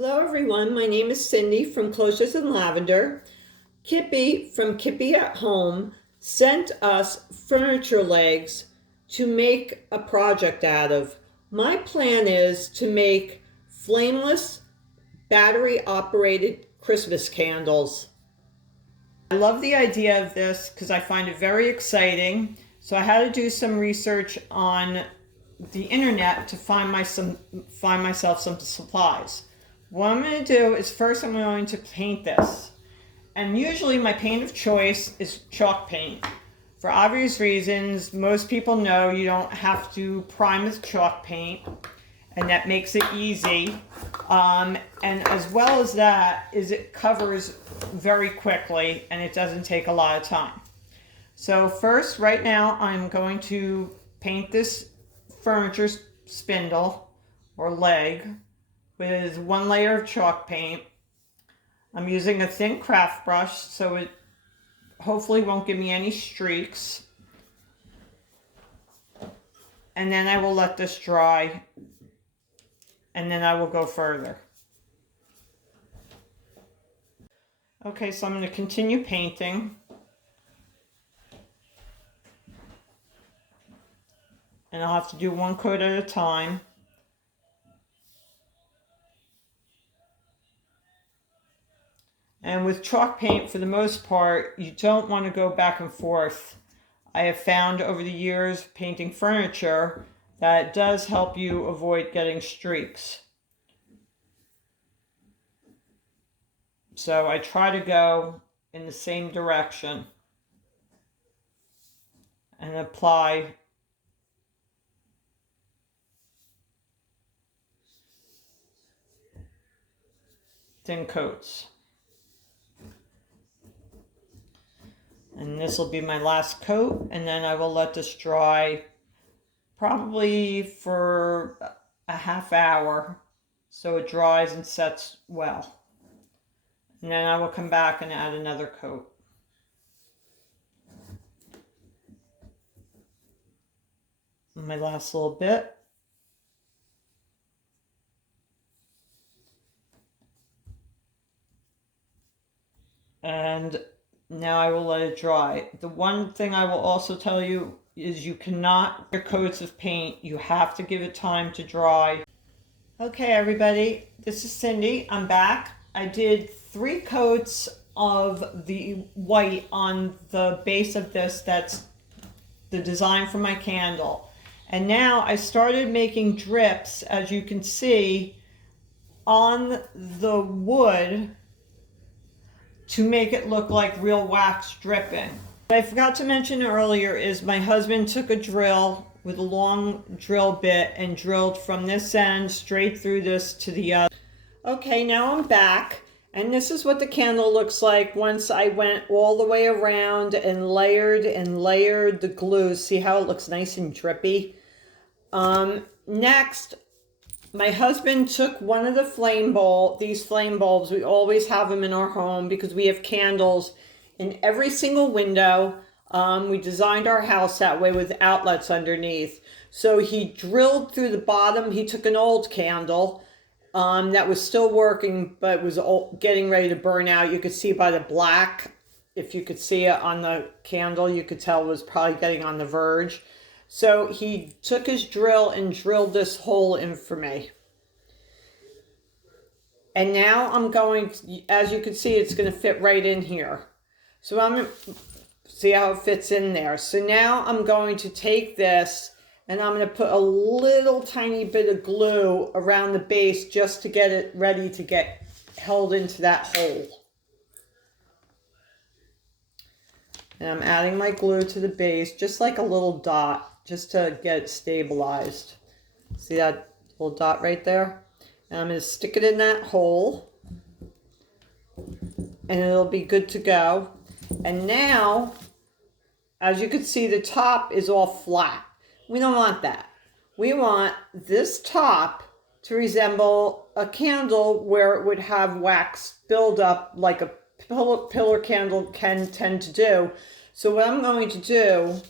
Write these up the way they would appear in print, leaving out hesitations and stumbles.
Hello everyone, my name is Cindy from Cloches and Lavender. Kippy from Kippy at Home sent us furniture legs to make a project out of. My plan is to make flameless, battery operated Christmas candles. I love the idea of this because I find it very exciting. So I had to do some research on the internet to find myself some supplies. What I'm going to do is first I'm going to paint this. And usually my paint of choice is chalk paint. For obvious reasons, most people know you don't have to prime with chalk paint, and that makes it easy. And as well as that is it covers very quickly and it doesn't take a lot of time. So first, right now, I'm going to paint this furniture spindle or leg with one layer of chalk paint. I'm using a thin craft brush so it hopefully won't give me any streaks. And then I will let this dry and then I will go further. Okay, so I'm going to continue painting. And I'll have to do one coat at a time. And with chalk paint, for the most part, you don't want to go back and forth. I have found over the years painting furniture that it does help you avoid getting streaks. So I try to go in the same direction and apply thin coats. And this will be my last coat, and then I will let this dry probably for a half hour so it dries and sets well. And then I will come back and add another coat. My last little bit. And now I will let it dry. The one thing I will also tell you is you cannot wear coats of paint. You have to give it time to dry. Okay, everybody, this is Cindy. I'm back. I did 3 coats of the white on the base of this. That's the design for my candle. And now I started making drips, as you can see, on the wood to make it look like real wax dripping. What I forgot to mention earlier is my husband took a drill with a long drill bit and drilled from this end straight through this to the other. Okay, now I'm back, and this is what the candle looks like once I went all the way around and layered the glue. See how it looks nice and drippy? Next, my husband took one of the these flame bulbs. We always have them in our home because we have candles in every single window. We designed our house that way with outlets underneath. So he drilled through the bottom. He took an old candle that was still working, but was getting ready to burn out. You could see by the black, if you could see it on the candle, you could tell it was probably getting on the verge. So he took his drill and drilled this hole in for me. And now I'm going to, as you can see, it's going to fit right in here. So I'm going to see how it fits in there. So now I'm going to take this and I'm going to put a little tiny bit of glue around the base just to get it ready to get held into that hole. And I'm adding my glue to the base, just like a little dot, just to get it stabilized. See that little dot right there? And I'm going to stick it in that hole, and it'll be good to go. And now, as you can see, the top is all flat. We don't want that. We want this top to resemble a candle where it would have wax build up like a pillar candle can tend to do. So what I'm going to do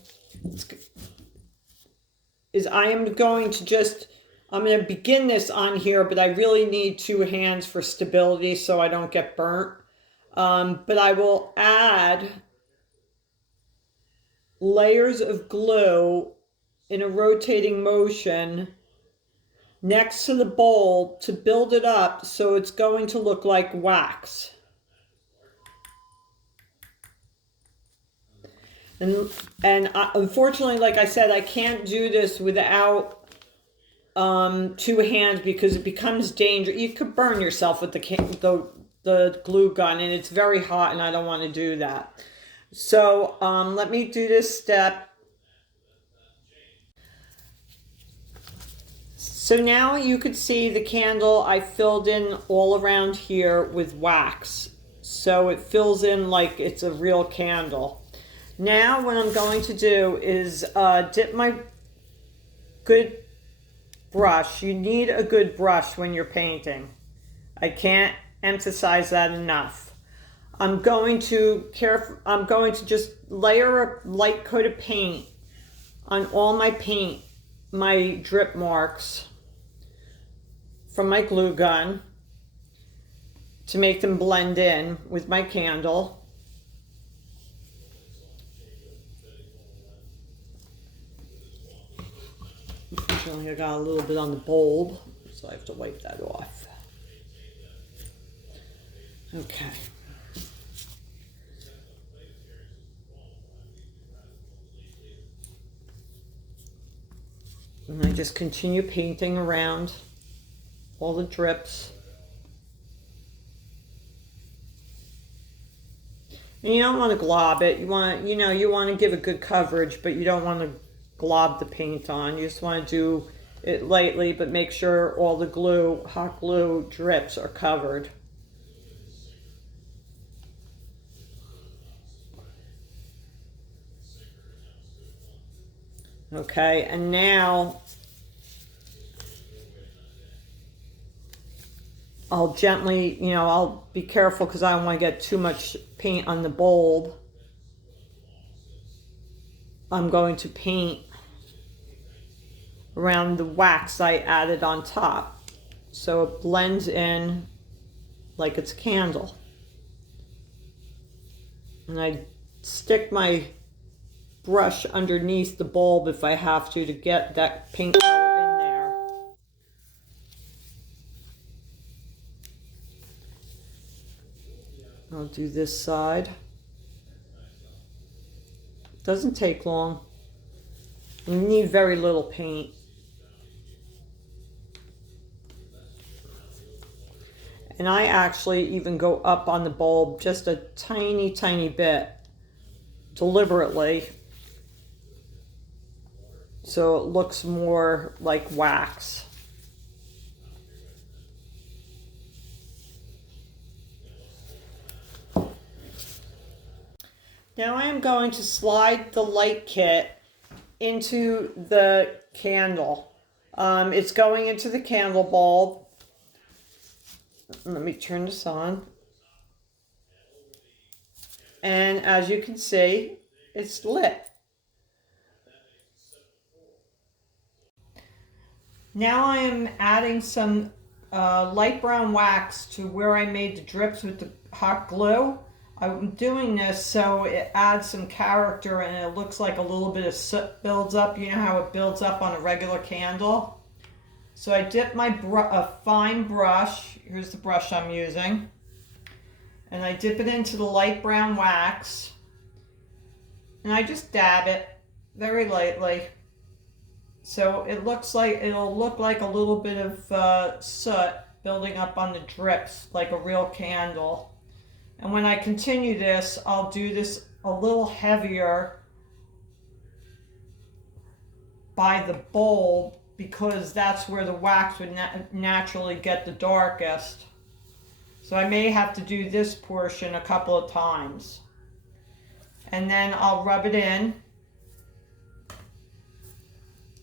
is I am going to just I'm going to begin this on here, but I really need two hands for stability so I don't get burnt. But I will add layers of glue in a rotating motion next to the bowl to build it up so it's going to look like wax. And unfortunately, like I said, I can't do this without two hands because it becomes dangerous. You could burn yourself with the glue gun, and it's very hot, and I don't want to do that. So let me do this step. So now you could see the candle I filled in all around here with wax. So it fills in like it's a real candle. Now what I'm going to do is dip my good brush. You need a good brush when you're painting. I can't emphasize that enough. I'm going to just layer a light coat of paint on all my paint, my drip marks from my glue gun to make them blend in with my candle. Unfortunately, I got a little bit on the bulb, so I have to wipe that off. Okay. And I just continue painting around all the drips. And you don't want to glob it. You want to give it good coverage, but you don't want to glob the paint on. You just want to do it lightly, but make sure all the glue, hot glue drips are covered. Okay, and now I'll gently, I'll be careful because I don't want to get too much paint on the bulb. I'm going to paint around the wax I added on top so it blends in like it's a candle. And I stick my brush underneath the bulb if I have to get that paint color in there. I'll do this side. Doesn't take long. You need very little paint. And I actually even go up on the bulb just a tiny, tiny bit, deliberately, so it looks more like wax. Now I am going to slide the light kit into the candle. It's going into the candle bulb. Let me turn this on. And as you can see, it's lit. Now I am adding some light brown wax to where I made the drips with the hot glue. I'm doing this so it adds some character and it looks like a little bit of soot builds up. You know how it builds up on a regular candle? So I dip my a fine brush. Here's the brush I'm using. And I dip it into the light brown wax. And I just dab it very lightly. So it'll look like a little bit of soot building up on the drips like a real candle. And when I continue this, I'll do this a little heavier by the bulb because that's where the wax would naturally get the darkest. So I may have to do this portion a couple of times. And then I'll rub it in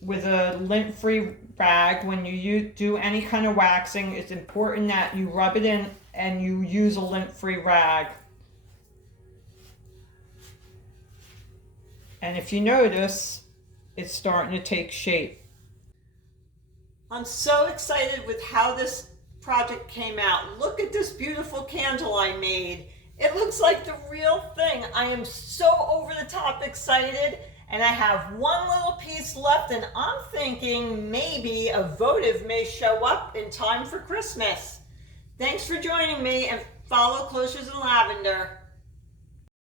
with a lint-free rag. When you do any kind of waxing, it's important that you rub it in and you use a lint-free rag. And if you notice, it's starting to take shape. I'm so excited with how this project came out. Look at this beautiful candle I made. It looks like the real thing. I am so over the top excited, and I have one little piece left, and I'm thinking maybe a votive may show up in time for Christmas. Thanks for joining me, and follow Closures in Lavender.